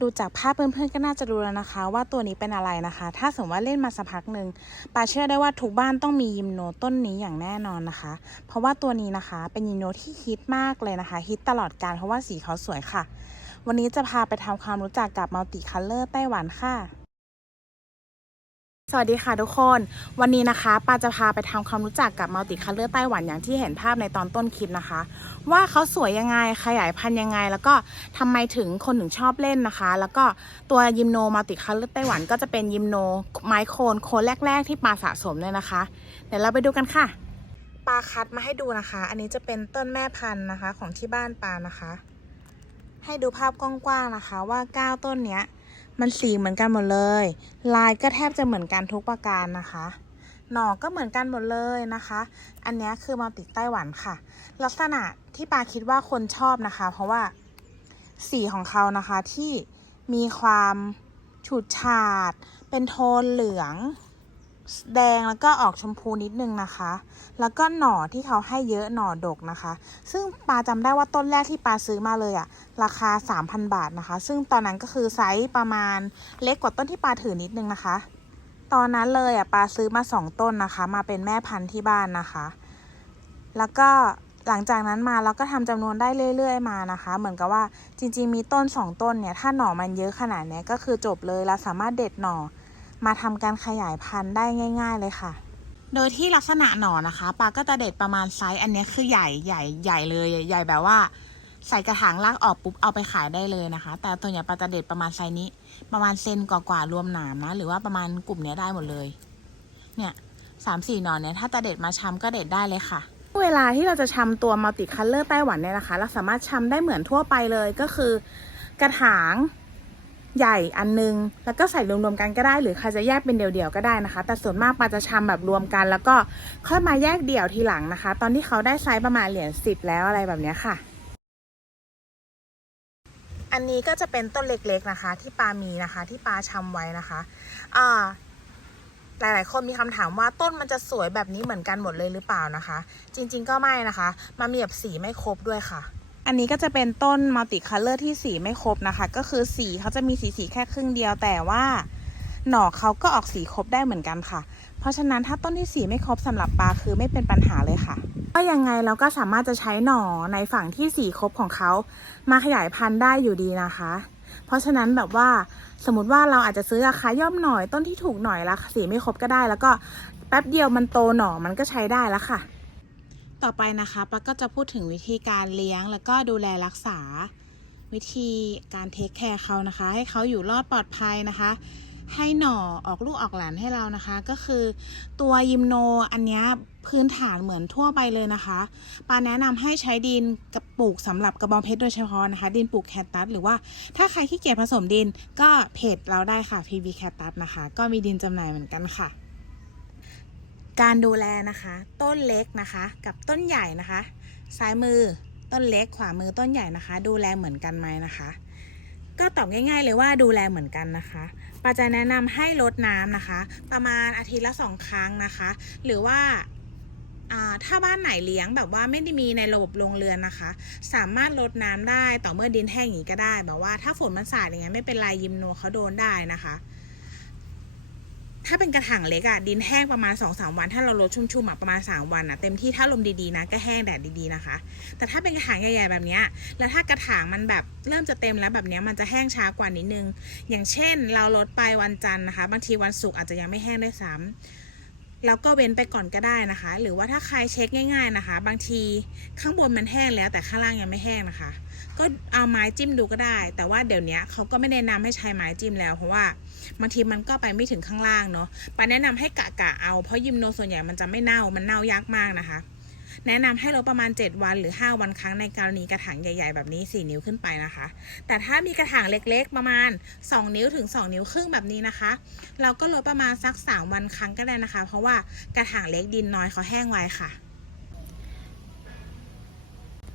ดูจากภาพเพื่อนๆก็น่าจะรู้แล้วนะคะ ว่าตัวนี้เป็นอะไรนะคะ ถ้าสมมติว่าเล่นมาสักพักหนึ่งปาเชื่อได้ว่าทุกบ้านต้องมียิมโนต้นนี้อย่างแน่นอนนะคะ เพราะว่าตัวนี้นะคะเป็นยิมโนที่ฮิตมากเลยนะคะฮิตตลอดการเพราะว่าสีเขาสวยค่ะ วันนี้จะพาไปทำความรู้จักกับมัลติคัลเลอร์ไต้หวันค่ะ สวัสดีค่ะทุกคน วันนี้นะคะปาจะพาไปทำความรู้จักกับมัลติคัลเลอร์ไต้หวันอย่างที่เห็นภาพในตอนต้นคลิปนะคะ ว่าเขาสวยยังไงขยายพันธุ์ยังไง แล้วก็ทำไมถึงคนถึงชอบเล่นนะคะ แล้วก็ตัวยิมโนมัลติคัลเลอร์ไต้หวันก็จะเป็นยิมโนไมโครนโคนแรก ๆ ที่ปาสะสมเลยนะคะ เดี๋ยวเราไปดูกันค่ะปาคัดมาให้ดูนะคะ อันนี้จะเป็นต้นแม่พันธุ์นะคะของที่บ้านปานะคะ ให้ดูภาพกว้างๆนะคะ ว่าเก้าต้นเนี้ย มันสีเหมือนกันหมดเลย ลายก็แทบจะเหมือนกันทุกประการนะคะ หน่อก็เหมือนกันหมดเลยนะคะ อันนี้คือมาติไต้หวันค่ะ ลักษณะที่ปาคิดว่าคนชอบนะคะ เพราะว่าสีของเขานะคะที่มีความฉูดฉาด เป็นโทนเหลือง แดงแล้วก็ออกชมพูนิดนึงนะคะ แล้วก็หน่อที่เขาให้เยอะหน่อดกนะคะ ซึ่งปาจำได้ว่าต้นแรกที่ปาซื้อมาเลยอะราคา 3,000 บาทนะคะ ซึ่งตอนนั้นก็คือไซส์ประมาณเล็กกว่าต้นที่ปาถือนิดนึงนะคะ ตอนนั้นเลยอะปาซื้อมา 2 ต้นนะคะ มาเป็นแม่พันธุ์ที่บ้านนะคะ แล้วก็หลังจากนั้นมาเราก็ทำจำนวนได้เรื่อย ๆ มานะคะ เหมือนกับว่าจริง ๆ มีต้น 2 ต้นเนี่ยถ้าหน่อมันเยอะขนาดเนี้ยก็คือจบเลยเราสามารถเด็ดหน่อ มาทำการขยายพันธุ์ได้ง่าย ๆ เลยค่ะ โดยที่ลักษณะหน่อนะคะปาก็จะเด็ดประมาณไซส์อันเนี้ยคือใหญ่ใหญ่ใหญ่เลยใหญ่แบบว่า ใส่กระถางลากออกปุ๊บเอาไปขายได้เลยนะคะ แต่ตัวใหญ่ปาจะเด็ดประมาณไซส์นี้ ประมาณเซนกว่าๆรวมหนามนะ หรือว่าประมาณกลุ่มเนี้ยได้หมดเลย เนี่ยสามสี่หน่อเนี่ยถ้าจะเด็ดมาชำก็เด็ดได้เลยค่ะเวลาที่เราจะชำตัวมัลติคัลเลอร์ไต้หวันเนี่ยนะคะ เราสามารถชำได้เหมือนทั่วไปเลยก็คือกระถาง ใหญ่อันนึง แล้วก็ใส่รวมๆกันก็ได้ หรือใครจะแยกเป็นเดี่ยวๆก็ได้นะคะ แต่ส่วนมากปาจะชำแบบรวมกัน แล้วก็ค่อยมาแยกเดี่ยวทีหลังนะคะ ตอนที่เขาได้ไซส์ประมาณเหรียญสิบแล้วอะไรแบบนี้ค่ะ อันนี้ก็จะเป็นต้นเล็กๆนะคะ ที่ปามีนะคะ ที่ปาชำไว้นะคะอ่าหลาย ๆ คนมีคำถามว่าต้นมันจะสวยแบบนี้เหมือนกันหมดเลยหรือเปล่านะคะ จริง ๆ ก็ไม่นะคะ มันมีแบบสีไม่ครบด้วยค่ะ อันนี้ก็จะเป็นต้นมัลติคัลเลอร์ที่สีไม่ครบนะคะ ก็คือสีเขาจะมีสีสีแค่ครึ่งเดียวแต่ว่าหน่อเขาก็ออกสีครบได้เหมือนกันค่ะ เพราะฉะนั้นถ้าต้นที่สีไม่ครบสำหรับปลาคือไม่เป็นปัญหาเลยค่ะก็ยังไงเราก็สามารถจะใช้หน่อในฝั่งที่สีครบของเขามาขยายพันธุ์ได้อยู่ดีนะคะ เพราะฉะนั้นแบบว่าสมมติว่าเราอาจจะซื้อราคาย่อมหน่อยต้นที่ถูกหน่อยละสีไม่ครบก็ได้ แล้วก็แป๊บเดียวมันโตหน่อมันก็ใช้ได้แล้วค่ะ ต่อไปนะคะปาก็จะพูดถึงวิธีการเลี้ยง แล้วก็ดูแลรักษา วิธีการเทคแคร์เขานะคะ ให้เขาอยู่รอดปลอดภัยนะคะ ให้หน่อออกลูกออกหลานให้เรานะคะ ก็คือตัวยิมโนอันนี้พื้นฐานเหมือนทั่วไปเลยนะคะปาแนะนำให้ใช้ดินกับปลูกสำหรับกระบองเพชรโดยเฉพาะนะคะ ดินปลูกแคตตัสหรือว่าถ้าใครขี้เกียจผสมดินก็เพจเราได้ค่ะ PV แคตตัสนะคะ ก็มีดินจำหน่ายเหมือนกันค่ะ การดูแลนะคะ ต้นเล็กนะคะ กับต้นใหญ่นะคะ ซ้ายมือต้นเล็กขวามือต้นใหญ่นะคะ ดูแลเหมือนกันไหมนะคะ ก็ตอบง่าย ๆ เลยว่าดูแลเหมือนกันนะคะปาจะแนะนำให้ลดน้ำนะคะ ประมาณอาทิตย์ละสองครั้งนะคะ หรือว่าอ่าถ้าบ้านไหนเลี้ยงแบบว่าไม่ได้มีในระบบโรงเรือนนะคะ สามารถลดน้ำได้ต่อเมื่อดินแห้งอย่างนี้ก็ได้ แบบว่าถ้าฝนมันสาดอย่างเงี้ยไม่เป็นไรยิมโนเขาโดนได้นะคะ ถ้าเป็นกระถางเล็กอะดินแห้งประมาณ2อสวัน ถ้าเราลดชุ่มๆอะประมาณ 3 วันอะเต็มที่ถ้าลมดีๆนะก็แห้งแดดดีๆนะคะ แต่ถ้าเป็นกระถางใหญ่ๆแบบเนี้ยแล้วถ้ากระถางมันแบบเริ่มจะเต็มแล้วแบบเนี้ยมันจะแห้งช้ากว่านิดนึง อย่างเช่น เราลดไปวันจันทร์นะคะ บางทีวันศุกร์อาจจะยังไม่แห้งได้วยซ้ำ แล้วก็เว้นไปก่อนก็ได้นะคะ หรือว่าถ้าใครเช็คง่ายๆนะคะ บางทีข้างบนมันแห้งแล้วแต่ข้างล่างยังไม่แห้งนะคะ ก็เอาไม้จิ้มดูก็ได้ แต่ว่าเดี๋ยวนี้เขาก็ไม่แนะนำให้ใช้ไม้จิ้มแล้ว เพราะว่าบางทีมันก็ไปไม่ถึงข้างล่างเนาะปาแนะนำให้กะกะเอาเพราะยิมโนส่วนใหญ่มันจะไม่เน่ามันเน่ายากมากนะคะ แนะนำให้ลดประมาณ 7 วันหรือ 5 วันครั้งในกรณีกระถางใหญ่ๆ แบบนี้ 4 นิ้วขึ้นไปนะคะ แต่ถ้ามีกระถางเล็กๆ ประมาณ 2 นิ้วถึง 2 นิ้วครึ่งแบบนี้นะคะ เราก็ลดประมาณสัก 3 วันครั้งก็ได้นะคะ เพราะว่ากระถางเล็กดินน้อยเขาแห้งไวค่ะ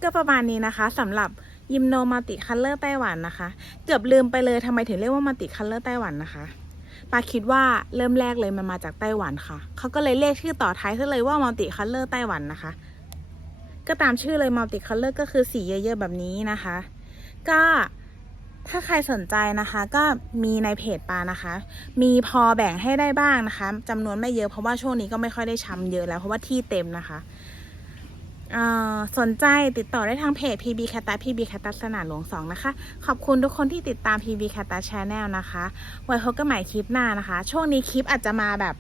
ก็ประมาณนี้นะคะสำหรับยิมโนมัลติคัลเลอร์ไต้หวันนะคะ เกือบลืมไปเลยทำไมถึงเรียกว่ามัลติคัลเลอร์ไต้หวันนะคะปาคิดว่าเริ่มแรกเลยมันมาจากไต้หวันค่ะ เขาก็เลยเรียกชื่อต่อท้ายซะเลยว่ามัลติคัลเลอร์ไต้หวันนะคะ ก็ตามชื่อเลยมัลติคัลเลอร์ก็คือสีเยอะๆแบบนี้นะคะ ก็ถ้าใครสนใจนะคะก็มีในเพจปานะคะ มีพอแบ่งให้ได้บ้างนะคะจำนวนไม่เยอะเพราะว่าช่วงนี้ก็ไม่ค่อยได้ชำเยอะแล้วเพราะว่าที่เต็มนะคะสนใจติดต่อได้ทางเพจ PB c a t a PB c a t a สนามหลวง2นะคะ ขอบคุณทุกคนที่ติดตาม PB c a t a Channel นะคะ ไว้พบกันใหม่คลิปหน้านะคะ ช่วงนี้คลิปอาจจะมาแบบ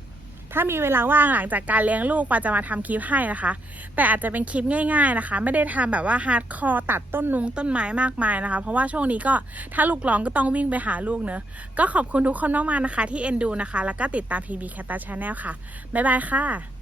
ถ้ามีเวลาว่างหลังจากการเลี้ยงลูกปาจะมาทำคลิปให้นะคะ แต่อาจจะเป็นคลิปง่าย ๆนะคะ ไม่ได้ทำแบบว่าฮาร์ดคอร์ตัดต้นนุ้งต้นไม้มากมายนะคะ เพราะว่าช่วงนี้ก็ถ้าลูกร้องก็ต้องวิ่งไปหาลูกเนอะก็ขอบคุณทุกคนมากๆนะคะ ที่เอ็นดูนะคะ แล้วก็ติดตาม PB c a t a Channel ค่ะบ๊ายบายค่ะ